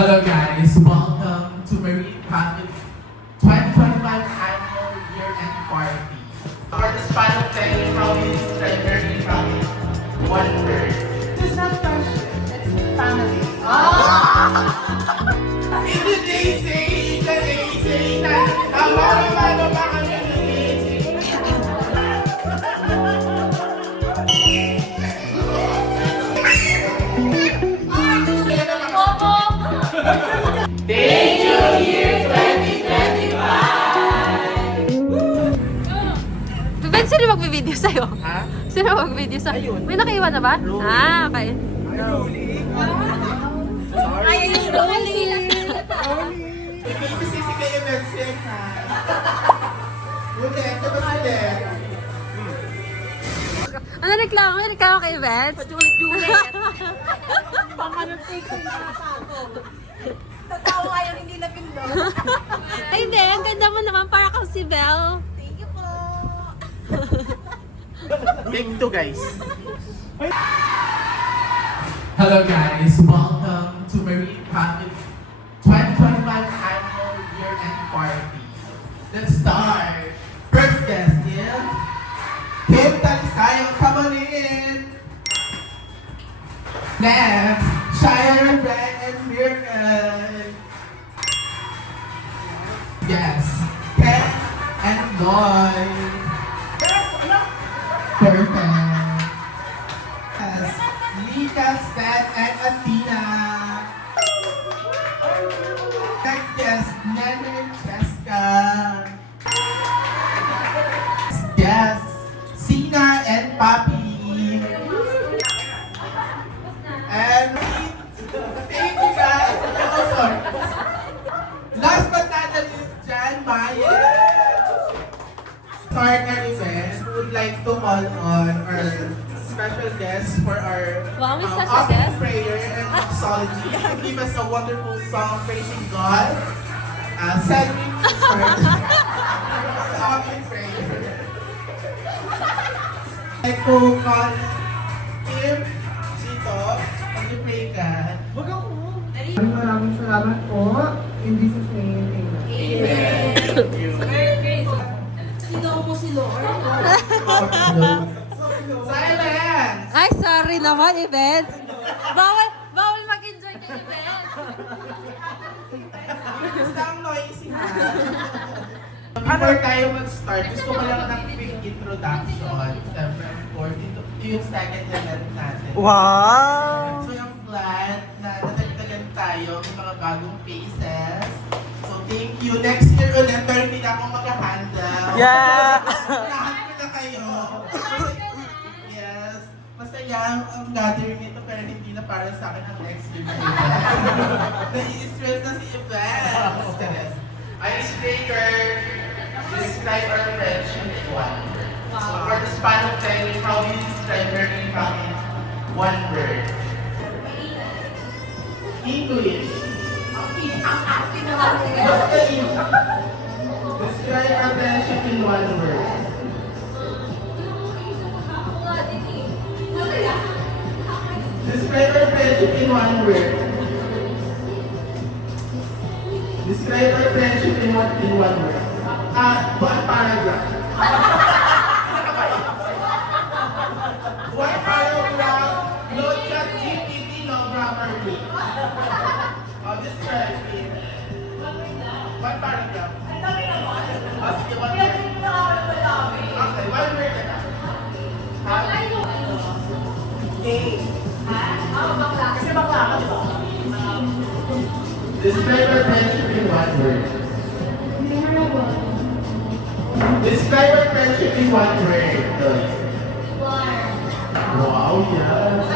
Hello guys, welcome to Marine Campus 2025 Annual Year-End Party. For the span of 10 how we describe Marine Campus? One word. It's not friendship, it's family. Amazing! Amaro ba kami amazing? Thank you, year 2025! Ben, sino mag-video sa'yo? Ha? Sino mag-video sa'yo? Ayun. May nakaiwan na ba? Rolling. Ah, okay. Ay, rolling! Ikisisi kayo Bensek ha? Ulit, ito ba sila? Ano reklamo? Reklamo kay Ben? Julit-julit. Pamanutay ko na ako. Tatawa kayo, hindi na pindot. Ay, hindi. Ang ganda mo naman. Para kang si Belle. Thank you po. Take two guys. Hello guys, welcome to Marine Campus 2025 Annual Year-End Party. Let's start. First guest is Kim Talisayo, come on in. Next, Shire, Brad, and Miracle. Yes, Ken and Lloyd. Perfect. Yes, Nika, Seth, and Athena. Next guest, Nene and Cheska. Yes, Sina and Papi. And thank you guys. Oh, sorry. Last but not the least, Jan Maya. Start our event, we would like to call on our special guest for our Wow, may special offering guest? prayer and doxology. Give us a wonderful song praising God. Celebrate to start the offering prayer. I'd like to call Kim dito. Mag-pray ka. Maraming salamat po. In Jesus' name, amen. Amen. Thank you. Sino mo si Lord? Silence! Ay, sorry naman, event. Bawal mag-enjoy ng event. Basta ang noisy ha. Before tayo mag-start, gusto ko lang ng quick introduction. Siyempre, important ito yung second event natin. Wow! So yung plan na natagtagan tayo ng mga bagong faces. So thank you. Next year ulit, pero hindi na ako mag-handle. Yeah! Nahandle na kayo. Yes. Masaya ang gathering nito, pero hindi na para sa akin ang next year na event. Nai-stress na si Yvette. Stress. Icebreaker, describe our friendship in one word. So for the span of 10 years, how do you describe your income in one word? English. Describe our friendship in one word. Describe our friendship in one word. Describe our friendship in one word. One paragraph. One paragraph. No chat GPT, no grammar me. Describe it. One paragraph. Sige, one word. Okay, one word na lang. Kasi bakla ka, di ba? Describe our friendship in one word. Describe our friendship in one word. Wow, yes.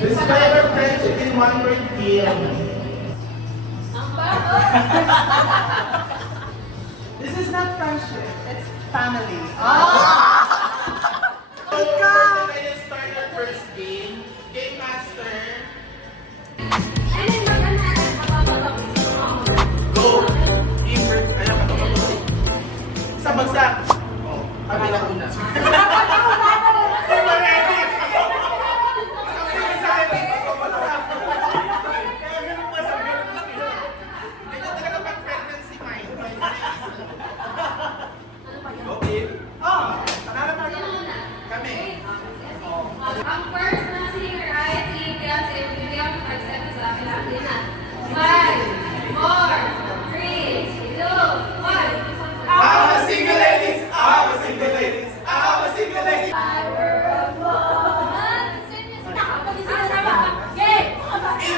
Describe our friendship in one word, Kim. This is not friendship, it's family. So, we're going to start our first game. Game Master. Go! Game first. Ayan, sa bagsak. Oh, kami na una. Di ba ready? Sa bagsak.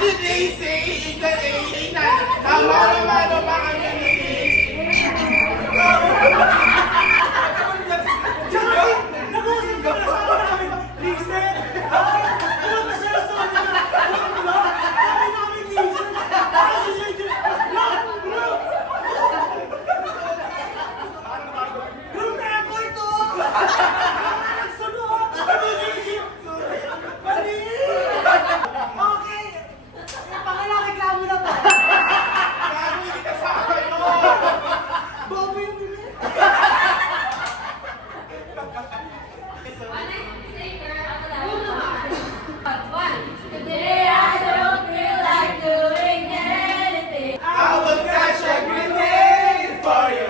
did they say in the 89? Mano ba kami Today I don't feel like doing anything. I was such a grenade for you.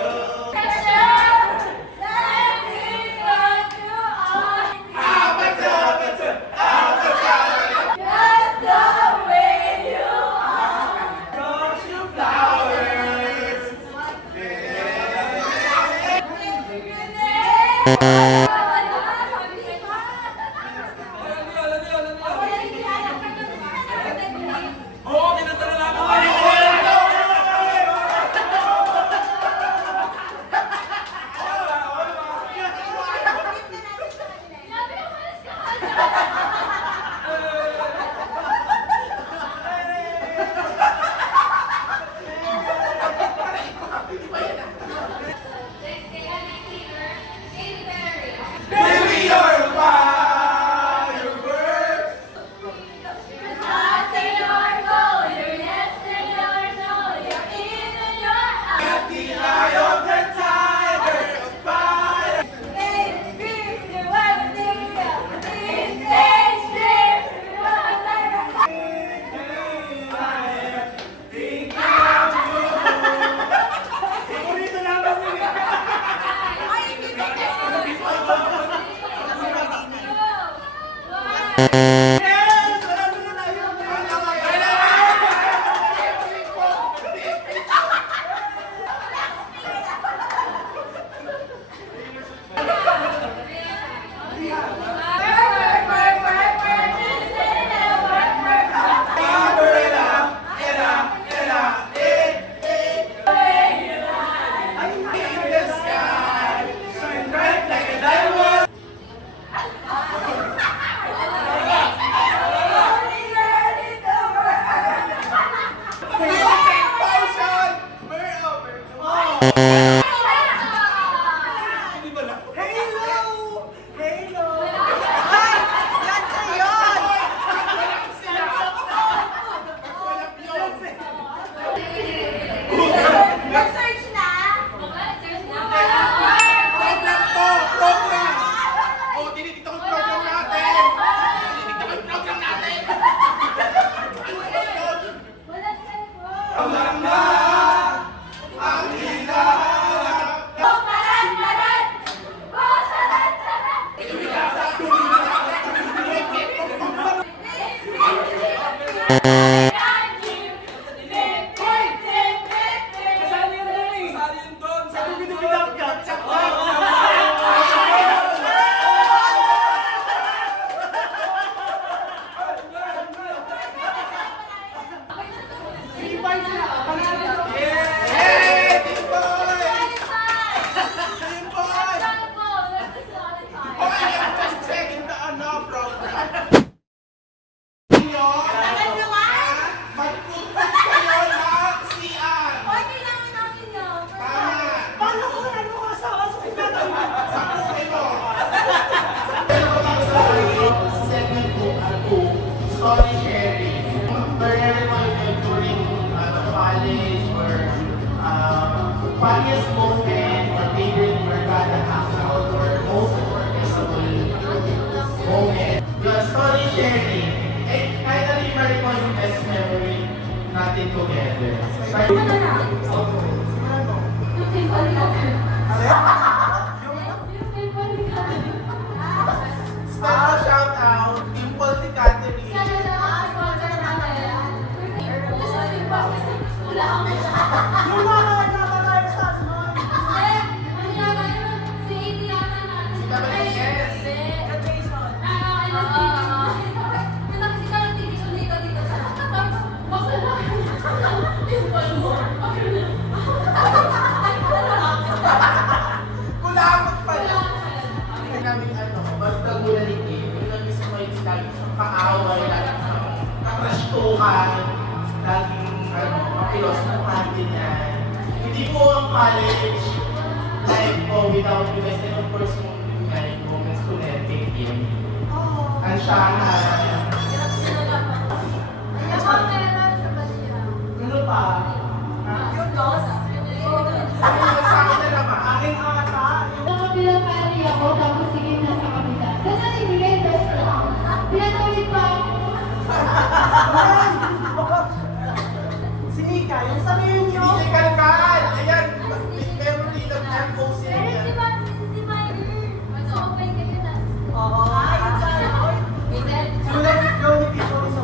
Baby, you're a firework. At the eye of the tiger, a fire. In the sky, shine bright like a diamond. Music potion, we're over. Nag-search na? Program to, program. Oh, tinitignan ko yung program natin. Tinitignan ko yung program natin. Wala cellphone. Ang langa, ang hinahanap. Paran! Hey, team boy! Team boy! Okay, I'm just checking the program. Magpunta kayo ng CR. Tama. Sa buhay mo. Segment 2, story sharing. Wherever you're during college or funniest moment or favorite Mercada hangout or most unforgettable moment. Your story sharing. Eh, kahit na mo yung best memory natin together. Special shout out, Dimple ni Catherine. Yes. tutukan, laging mapilos na kantin yan. Hindi po ang college life ko without you guys. And of course, yung like, moments ko na taking. Ang Shanghai. Ano pa? Yung dos. Ano yung sa akin na naman? Aking ata. Pinapali ako, tapos sige na sa kabila. Ganun ibigay best lang. Pinatawid pa ako. Si Mika, yung sabihin niyo. DJ Kalkal! Ayan! Memory ng MO Pero niya. si Myler, mag-open kayo na. Oo. Ayun sa So let's go with the show so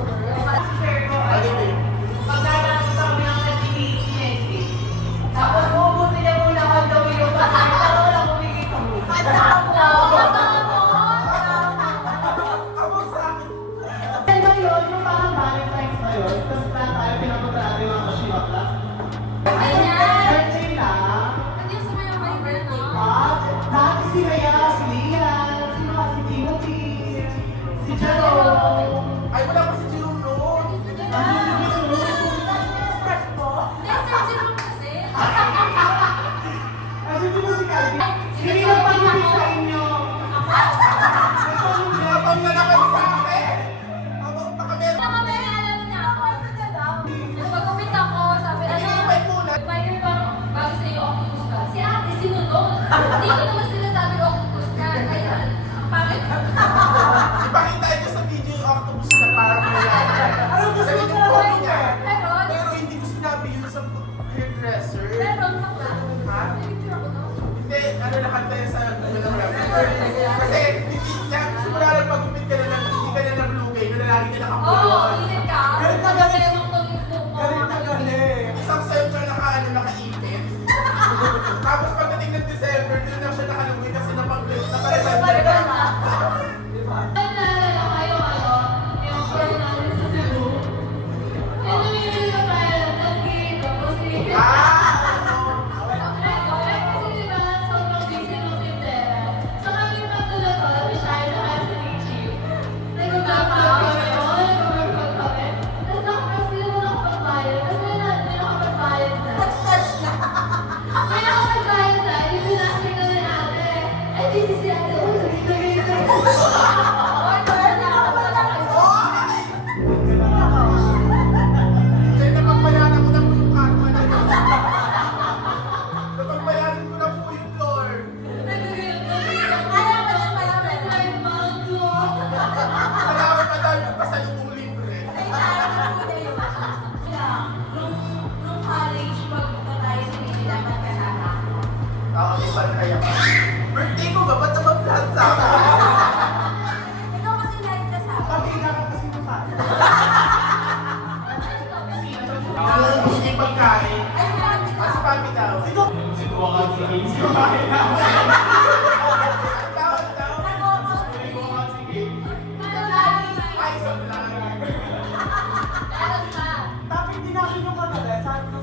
Pagkatapos kami ng nagtititi. Tapos ubus nila muna ang daw yung pasar. Pero wala kumigil sa muna. Ako sa akin. Ano yun? Yung parang Valentine's na yun. Tapos na tayo pinapunta natin yung mga kashimata. Birthday na. Dati si Rhea, si Lian, si Timothy, si Jerome. Ay, wala pa si Jerome noon. Ay, hindi mo si Calvin. Hindi na pag-ibig sa inyo. Habang na naman sa akin. Habang nakameron. Nag-iipay muna. Si ate, sinunod. Hindi ko naman sila sabi octopus ka. Kaya, ang pangit. Ipakita ito sa video yung octopus na parang wala. Ano gusto mo Sabi na ko, lang niya. Meron. Pero hindi ko sinabi yun sa hairdresser. Meron pa ba? Ha? May picture ako doon. Hindi, ano nakanta yun sa kasi hindi niya, simula lang pagupit ka na hindi ka na nablugay, na lagi ka Oo, nakapulot. init ka. Galit na galit. Kasi yung tong yung buko. Galit na galit. Isang sayo siya nakaipit. Tapos pagdating ng December, doon na siya nakaluwi kasi napag-reserve na. Ay, naalala ko yung yung share namin sa Cebu. Yung tumingin na tayo, nag-game, tapos kasi diba, sobrang busy nung tindera. So kami tatlo na to, masyado na kasi ni Chief. Nag-umapaw kami, nag-work kami. Tapos nakakas nila na nakapagbayad, kasi may nakapagbayad na. May nakapagbayad na, yung binasig na ni ate. Ay, busy si ate, Kaya napagbayaran ko na po yung karma na yun. Napagbayaran ko na po yung Lord. Salamat pa tayo pa sa lubong libre. Nung college, pagpunta tayo sa Mili, dapat kasama. Ako, iba na kaya pa. Birthday ko ba? Ba't naman lahat sa akin? Ikaw kasi lagi kasama. Pag-iga ka kasi ng tayo. Naubos niya yung pagkain. Ay, sinabi ko. Kasi papi daw. Sino? Tawag daw. Ay, sa vlog. Tapos din natin yung kanila. Sabi ko,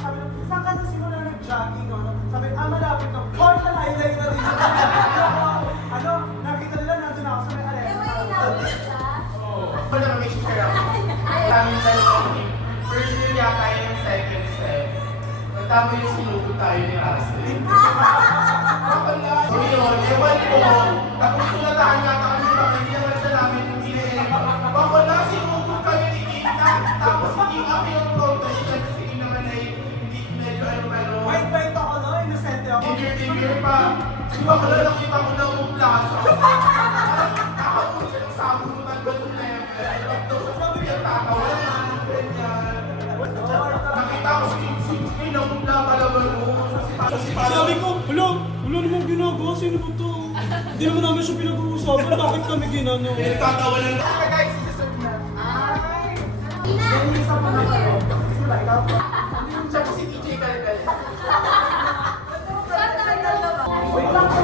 saan ka na simula nag-jogging? Ano? Sabi, malapit na. Hard na highlight na rin. Ano? Nakita nila nandun ako sa may arena. Wala na may share ako. Kaming dalawang team. First year yata yung second step. Nagtama yung sinugo tayo ni Ashley. Wala. So yun, ewan ko. Tapos sulatahan yata kami ba? Hindi naman sa namin yung ina-edit. Baka na sinugo kami ni Ina. Tapos hindi kami yung content. Kasi hindi naman ay hindi medyo ano. Wait ako, no? Inosente ako. Tigil pa. Diba ko lang nakita ko na umplasa. Nakakapun siya ng sabunutan ko nung level. Sabi niya, tatawa na. Ganyan. Nakita ko si pinamula palaban mo. Sabi ko, wala namang ginagawa, sino ba to? Hindi naman namin siya pinag-uusapan, bakit kami ginano? Pinagtatawa lang. Guys, isa-serve na. Yan yung isa pa na kayo. Sila, ikaw pa. Siya po si DJ Kalkal. Wait lang po.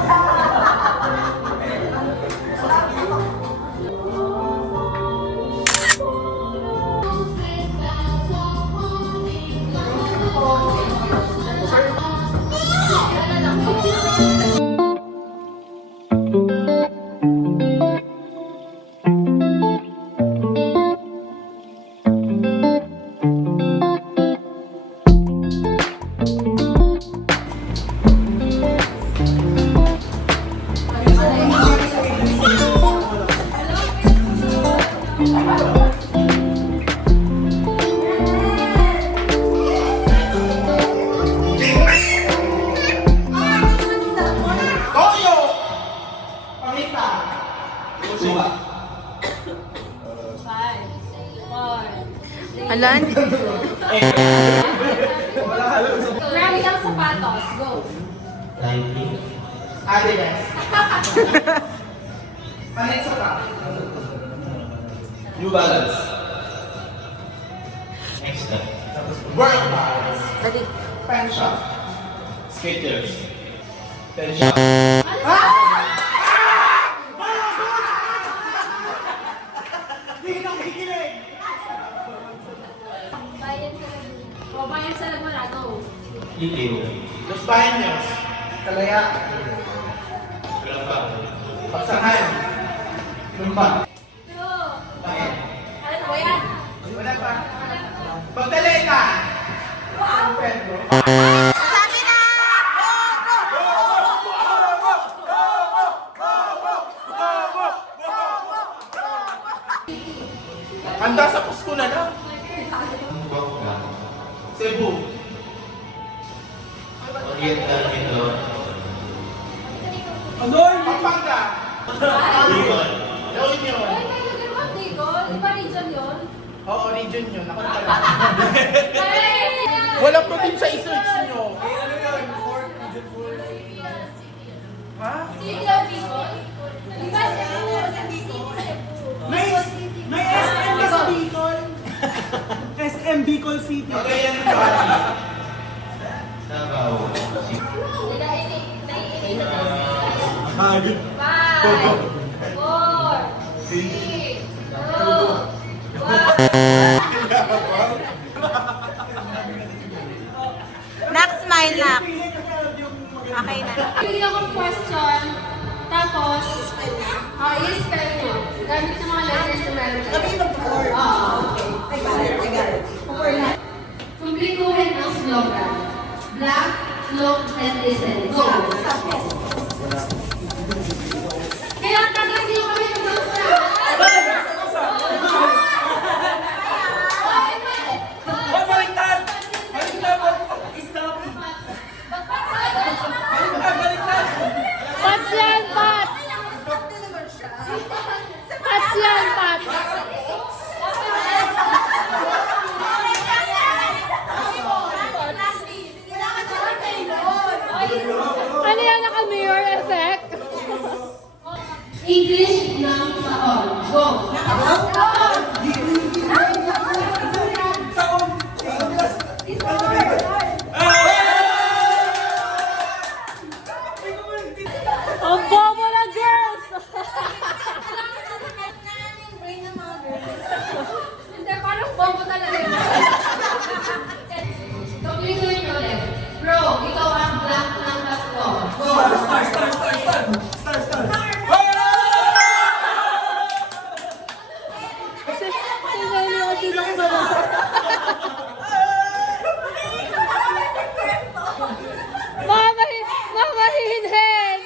Alan? Marami kang sapatos. Go. Adidas. Panit sa ka. New Balance. Work bars. Dali. Pen shop. Skechers. Ten Shop. Hindi ka nakikinig. Bayan sa O, bayan sa Lagmanado. Iliw. Los Baños. Kalaya. Pagsahan. Lumba. Go. Bakit? Ano ba yan? Wala pa. Magdalena. San Pedro. Handa sa Pasko na lang. Cebu. Oriental Mindoro. Anoy! Pampanga. Bicol. La Union. Ay, may lugar ba, Digol? Iba region yun? Oo, region yun. Ako na pala. Ay! Walang probinsya i-search nyo. Ha? City of Bicol? Iba Cebu. May SM ka sa Bicol. SM Bicol City. Cagayan de Valle. Davao. Five, 4, 3, 2, 1. Next, smile na. Okay na. Bigyan akong question, tapos, i-spell nyo. Gamit ng mga letters na meron kayo. Kumplituhin ang slogan. Black, look, and listen. Go! Kaya tagasin kami ng bangsa. Baliktad! Pats yan, Pats! Pats yan, Pats! Ano yan, naka-mirror effect? English ng saon. Go! Ang bobo na, girls! Hindi, parang bombo talaga yun. Kumplituhin nyo ulit. Bro, ikaw ang black ng Pasko. Go! Sinali ako sinang sama. Mamahinhin!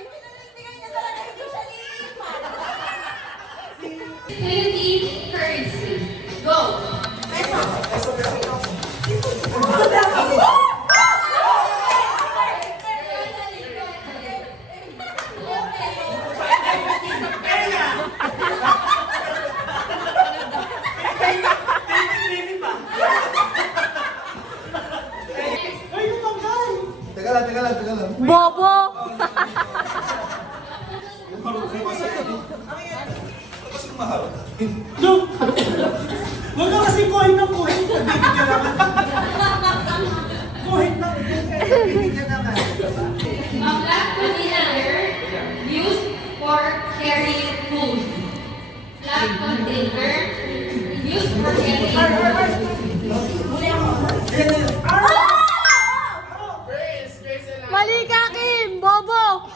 Philippine currency. Go! Bobo! No! Huwag ka kasi kuhin ng kuhin. Bibigyan naman. Kuhin ng bibigyan naman. A black container used for carrying food. Black container used for carrying Mali ka, Kim! Bobo!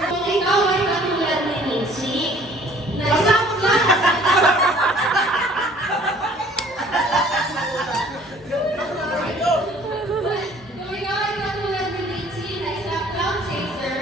Kung ikaw ay katulad ni Nancy, na isang black Kung ikaw ay katulad ni Nancy na isang cloud chaser,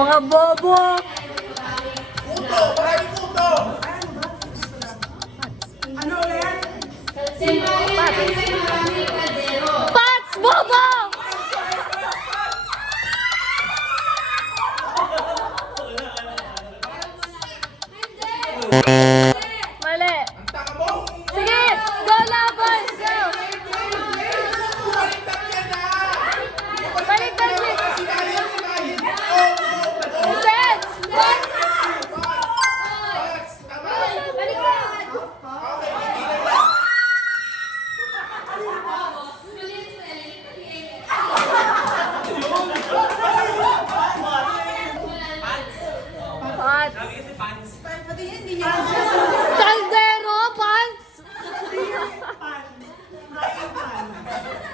Mga bobo! Puto! Maraming puto! Ano ulit? Pats! Bobo! Mali. Taka mo! Sige! Go na, boys! Go! Baliktad yan na! Baliktad si... Sinayin! Oh! Sets! Bats! Tama! Baliktad! Okay, hindi na lang. Pats! Caldero! Pants!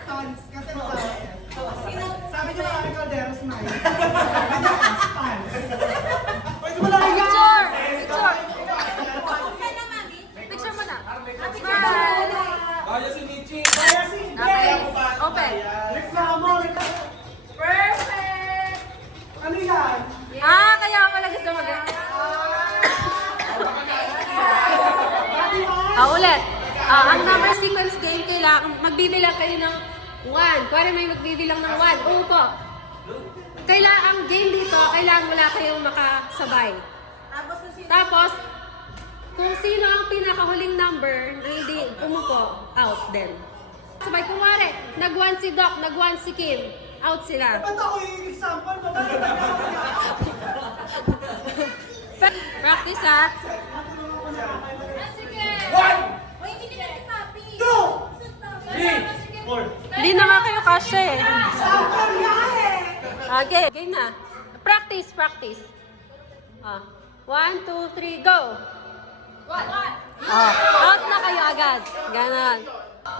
Tons. Kasi sabi niyo marami kaldero si Maya. Pwede mo lang Picture! Picture! Picture mo na. Smile! Kaya si Okay. Open. Reklamo. Perfect! Ano yan? Kaya pala gusto mag... Ulit. Ang number sequence game, kailangan magbibilang kayo ng 1. Kuwari may magbibilang ng 1. Upo. Kailangan, ang game dito, kailangan wala kayong makasabay. Tapos, kung sino ang pinakahuling number na hindi umupo, out din. Sabay, kuwari, nag-1 si Doc, nag-1 si Kim, out sila. Ba't ako yung example? Practice ha. Hindi na nga kayo kasya eh. Okay, game na. Practice, practice. 1, 2, 3, go! Out na kayo agad. Ganon.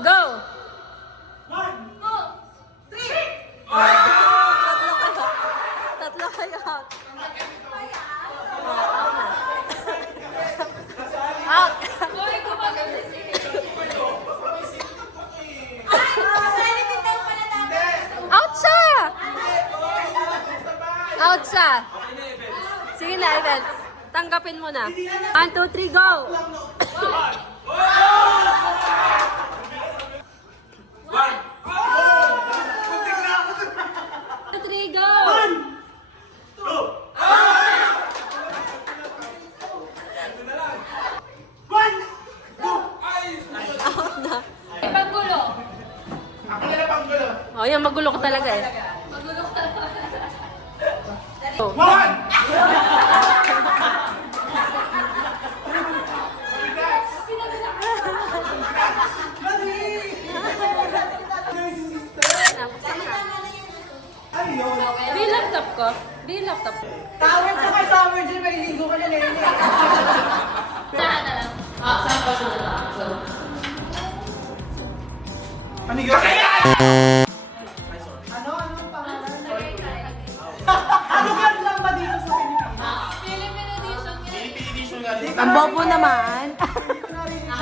Go! 1, 2, 3! Tatlo kayo out. Out! Out siya! Out siya! Sige na, Ivan. Tanggapin mo na. 1, 2, 3, go! 1, 2, 3, go! Out na. Paggulo. Ako na lang panggulo. Oh, yan, magulo ka talaga eh. Magulo ka. Oh. 1! Ayun. Be laptop ko. Be laptop ko. Tower ka kay Summer Jim, maliligo ka na nila. Saan na lang? Saan pa siya na? Ano yun? Ano? Ano ang pangalan? Ano ka lang ba dito sa Pilipinas? Philippine edition yan. Philippine edition nga din. Ang bobo naman. Hindi ko narinig.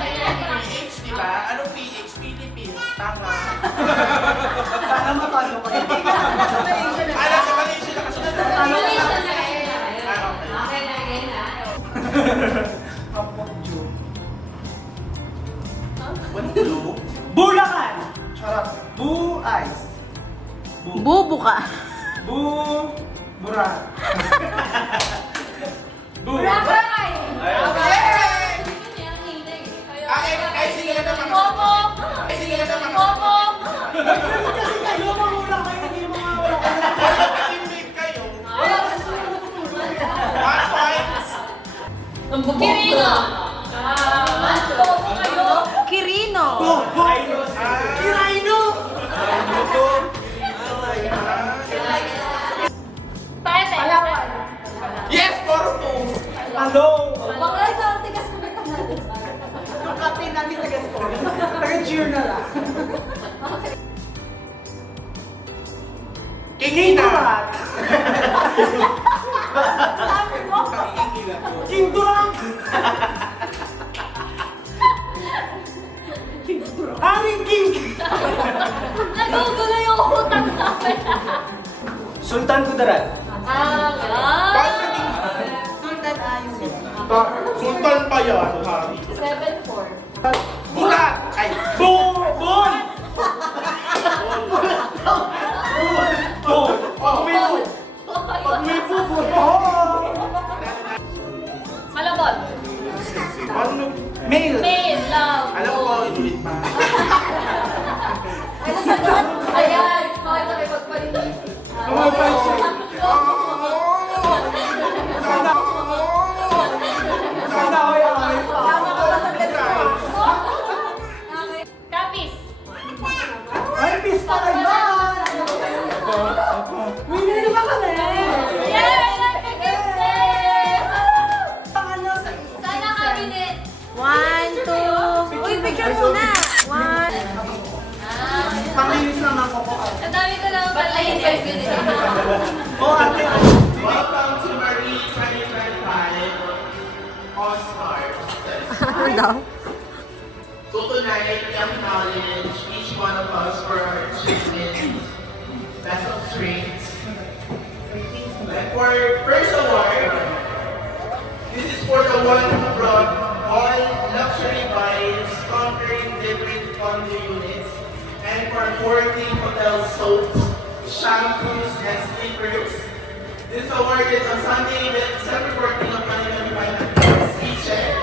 PH, di ba? Anong PH? Philippines. Tama. Sana matalo ka. Hindi ka na sa Malaysia na. Ala, sa Malaysia na kasi. Malaysia na kayo na. Ah, okay. Okay na, okay na. Kapok Joe. One blue. Bulacan! Charot. Bu Ice. Bobo ka. Bu Buran. Bu. Rabay! Ay, sige na naman. Bobo! Ay, sige na naman. Bobo! Kasi kayo mahula kayo, hindi mo mga wala kayo. Teammate kayo. 1 point. Kirino! Bobo kayo! Kirino. Kiraino! Pwede! Yes, 4-2. Hello! Baka ito, tigas ko na ito. Yung captain natin tagas ko. Taga-cheer na lang. Kikita. King Durang! Haring King! Nagugulo yung utak namin. Sultan Kudarat. Sultan Ayun. Sultan pa yan, Harry. 7-4. Bulat! Ay! Bon! Malabon. Ano? Mail! Mail, love. Alam ko, inulit pa. Ano sa doon? Ayan. Okay, ito may pagpalit. Sana ako yung Kapis. Ay, peace pala yan! Winner na ba kami? Yay! Nagkaganda! Ano sa Sana cabinet. 1, 2. Uy, picture muna. 1. Panginis naman ko ko. Ang dami ko lang pala yung cabinet. Oh, ate. Welcome to Marie 2025 All-Stars. Ano daw? So tonight, we acknowledge each one of us for our achievements, best of strengths. And for first award, this is for the one who brought all luxury buys, conquering different condo units, and for 40 hotel soaps, shampoos, and slippers. This award is on Sunday, December 14 of 2025 at Kitchen.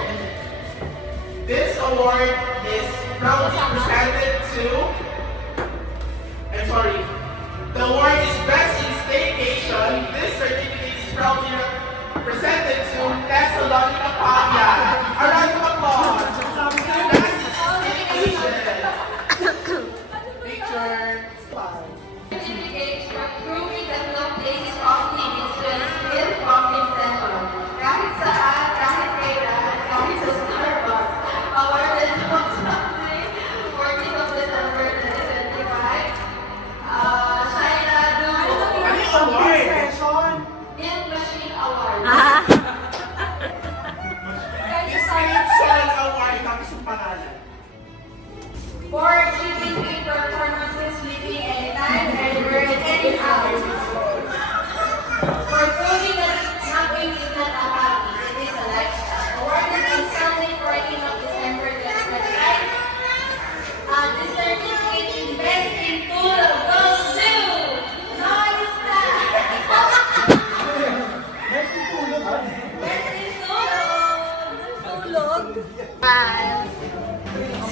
This award is proudly presented to, I'm sorry, the award is Best in Staycation. This certificate is proudly presented to Thessalonica Pavia. A round of applause. Best in Staycation. Picture. Certificates for proving that no place is off limits to experience walking center. Kahit saan, kahit kailan, kahit sa Starbucks. Awarded on Sunday, 14th of December 2025. China Duo Ano yung award? Session. Milk Machine Award. Ah. Special award. Tapos yung pangalan. For achieving great performances, sleeping anytime, anywhere, and anyhow. For proving that nothing is not a hobby, it is a lifestyle. Awarded on Sunday, 14th of December 2025. This certificate is best in tulog goes to Noista. Let's tutulog pa. Best in tulog. Tulog. 5.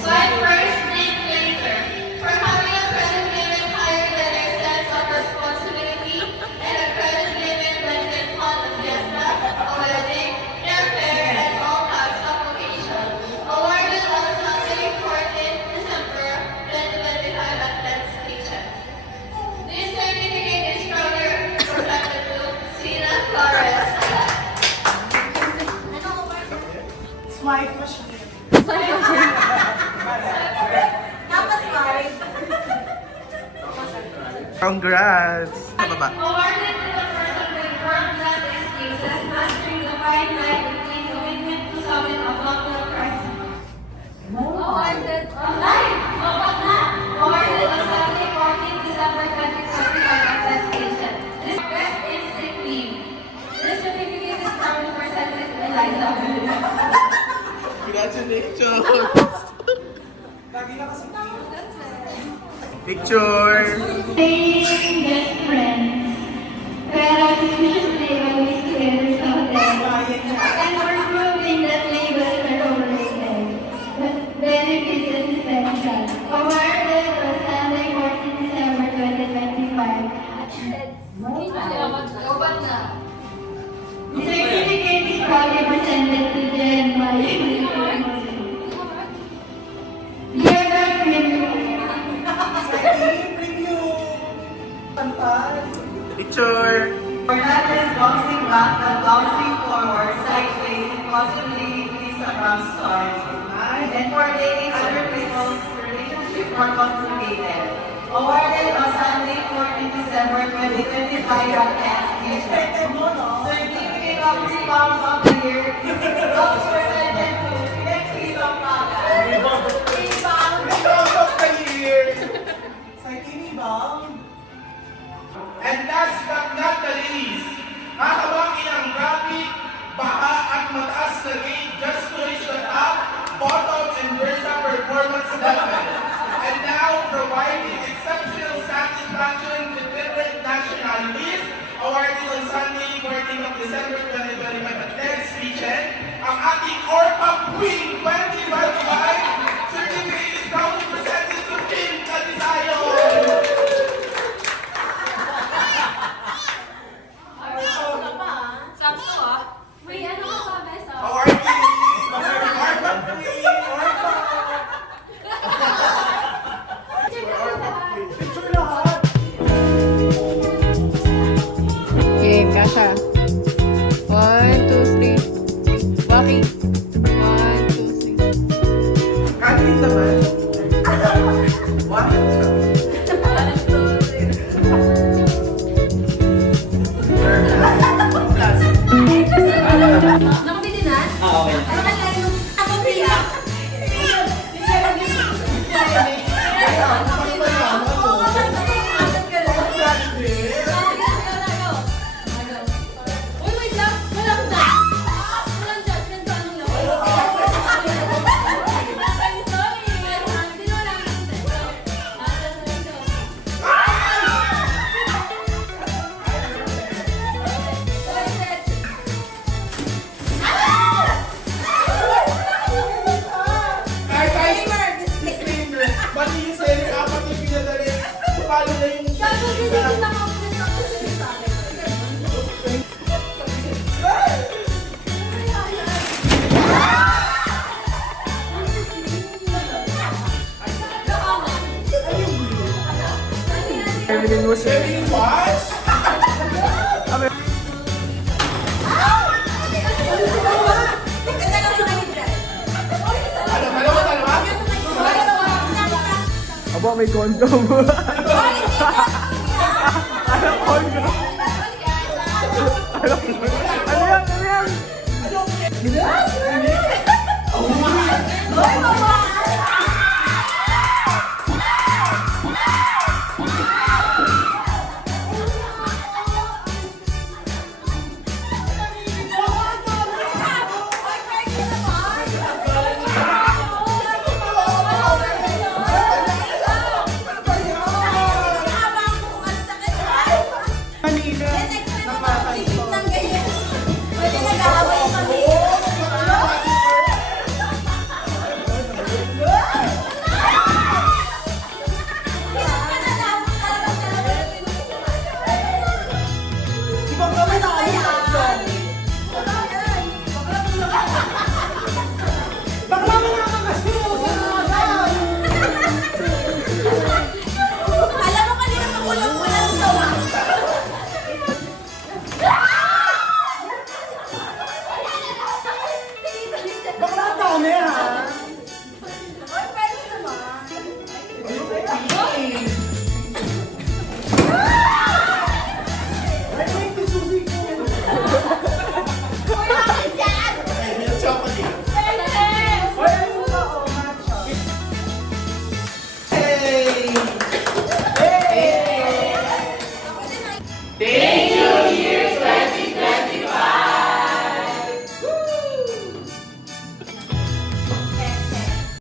Swipe first, think later. For having a credit limit higher than our sense of responsibility and a credit limit that can fund a fiesta, a wedding, airfare, and all types of occasion. Awarded on Sunday, 14th December 2025 at Let's Station. This certificate is proudly presented to Sina Flores. Swipe machine. Congrats! Sa baba. Awarded to the person with world-class excuses, mastering the fine line between commitment to solving a popular crisis. Awarded online! Awarded on Sunday, 14 December 2025 at West Station. This best is sick leave. This certificate is proudly presented to Eliza. Congratulations! Lagi na kasi Picture! Being best friends. Pero suspicious labels together sa hotel. And we're proving that labels are overrated. But benefits is essential. Awarded on Sunday, 14 December 2025. The certificate is proudly presented to Jen Maya. Dear God, preview. Pantay. Picture! We're not just bouncing back, but bouncing forward, sideways, and possibly increase around stars. And for dating other people's relationship more complicated. Awarded on Sunday, 14 December 2025 at SK. Certificate of Rebound of the Year is presented to Lexi Zampala. Rebound of the year! Sa kinibang. And last but not the least, December 2025 at next weekend, ang ating Orpa Queen 2025 certificate is proudly presented to Kim Calisayon! Sakto ah. May ano ka pa, Besa? Award Queen! Orpa Queen! Orpa! Picture lahat. Okay, kasha. 1, 2, 3. Walking. 1, 2, 3. Kahit naman. What? Nakabili na? Okay. Ako biya. Uy, wait lang. Walang judge. Walang judgment sa anong lawan. I'm sorry. Sino lang ang Disclaimer! Ba't yung sa'yo yung apat yung pinadali? Paano na yung... Everything was? Aba, may condom. Ano yan? Ano yan?